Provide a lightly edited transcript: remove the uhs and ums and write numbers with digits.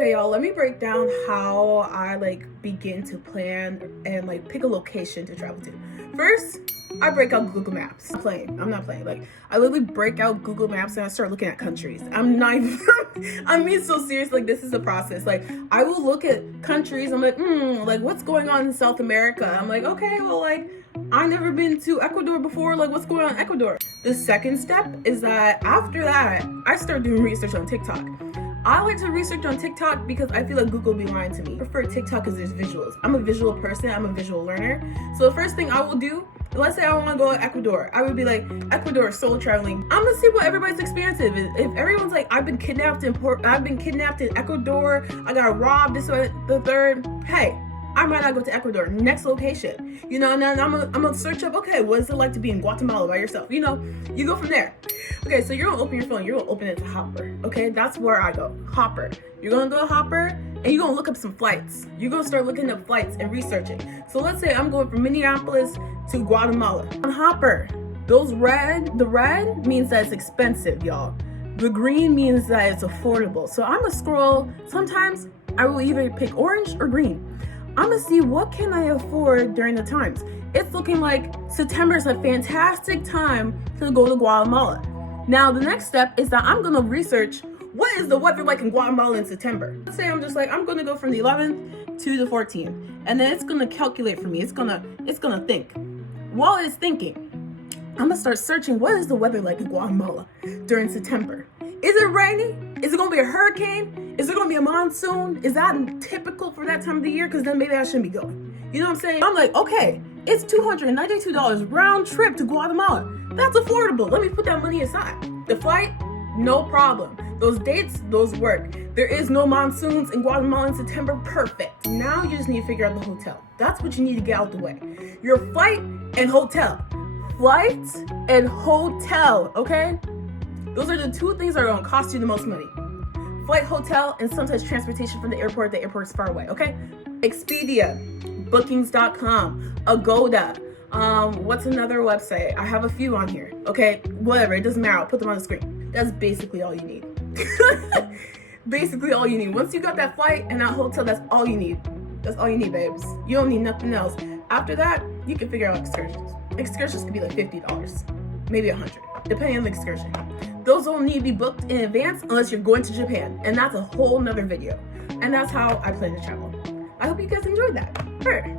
Okay, y'all, let me break down how I begin to plan and pick a location to travel to. First, I break out Google Maps. I'm not playing. I literally break out Google Maps and I start looking at countries. I'm not even, I'm being so serious. This is a process. I will look at countries. I'm what's going on in South America? I'm like, okay, well, I've never been to Ecuador before. What's going on in Ecuador? The second step is that after that, I start doing research on TikTok. I like to research on TikTok because I feel like Google be lying to me. I prefer TikTok because there's visuals. I'm a visual person. I'm a visual learner. So the first thing I will do, let's say I want to go to Ecuador. I would be like, Ecuador, solo traveling. I'm gonna see what everybody's experience is. If everyone's like, I've been kidnapped in Ecuador, I got robbed, this or the third, hey, I might not go to Ecuador. Next location, and then I'm gonna search up, okay, what is it like to be in Guatemala by yourself? You go from there. Okay, so you're gonna open your phone, you're gonna open it to Hopper. Okay, that's where I go. Hopper. You're gonna go to Hopper and you're gonna look up some flights. You're gonna start looking up flights and researching. So let's say I'm going from Minneapolis to Guatemala. On Hopper, the red means that it's expensive, y'all. The green means that it's affordable. So I'm gonna scroll. Sometimes I will either pick orange or green. I'm gonna see what can I afford during the times. It's looking like September is a fantastic time to go to Guatemala. Now, the next step is that I'm gonna research what is the weather like in Guatemala in September. Let's say I'm just I'm gonna go from the 11th to the 14th, and then it's gonna calculate for me. It's gonna think. While it's thinking, I'm gonna start searching what is the weather like in Guatemala during September. Is it rainy? Is it gonna be a hurricane? Is it gonna be a monsoon? Is that typical for that time of the year? Because then maybe I shouldn't be going. You know what I'm saying? I'm like, okay, it's $292 round trip to Guatemala. That's affordable. Let me put that money aside. The flight, no problem. Those dates, those work. There is no monsoons in Guatemala in September. Perfect. Now you just need to figure out the hotel. That's what you need to get out the way. Your flight and hotel. Flight and hotel, okay? Those are the two things that are gonna cost you the most money. Flight, hotel, and sometimes transportation from the airport. The airport's far away, okay? Expedia, bookings.com, Agoda. What's another website? I have a few on here, okay? Whatever, it doesn't matter. I'll put them on the screen. That's basically all you need. Basically all you need. Once you got that flight and that hotel, that's all you need. That's all you need, babes. You don't need nothing else. After that, you can figure out excursions. Excursions could be like $50, maybe $100, depending on the excursion. Those don't need to be booked in advance unless you're going to Japan, and that's a whole nother video. And that's how I plan to travel. I hope you guys enjoyed that. Sure.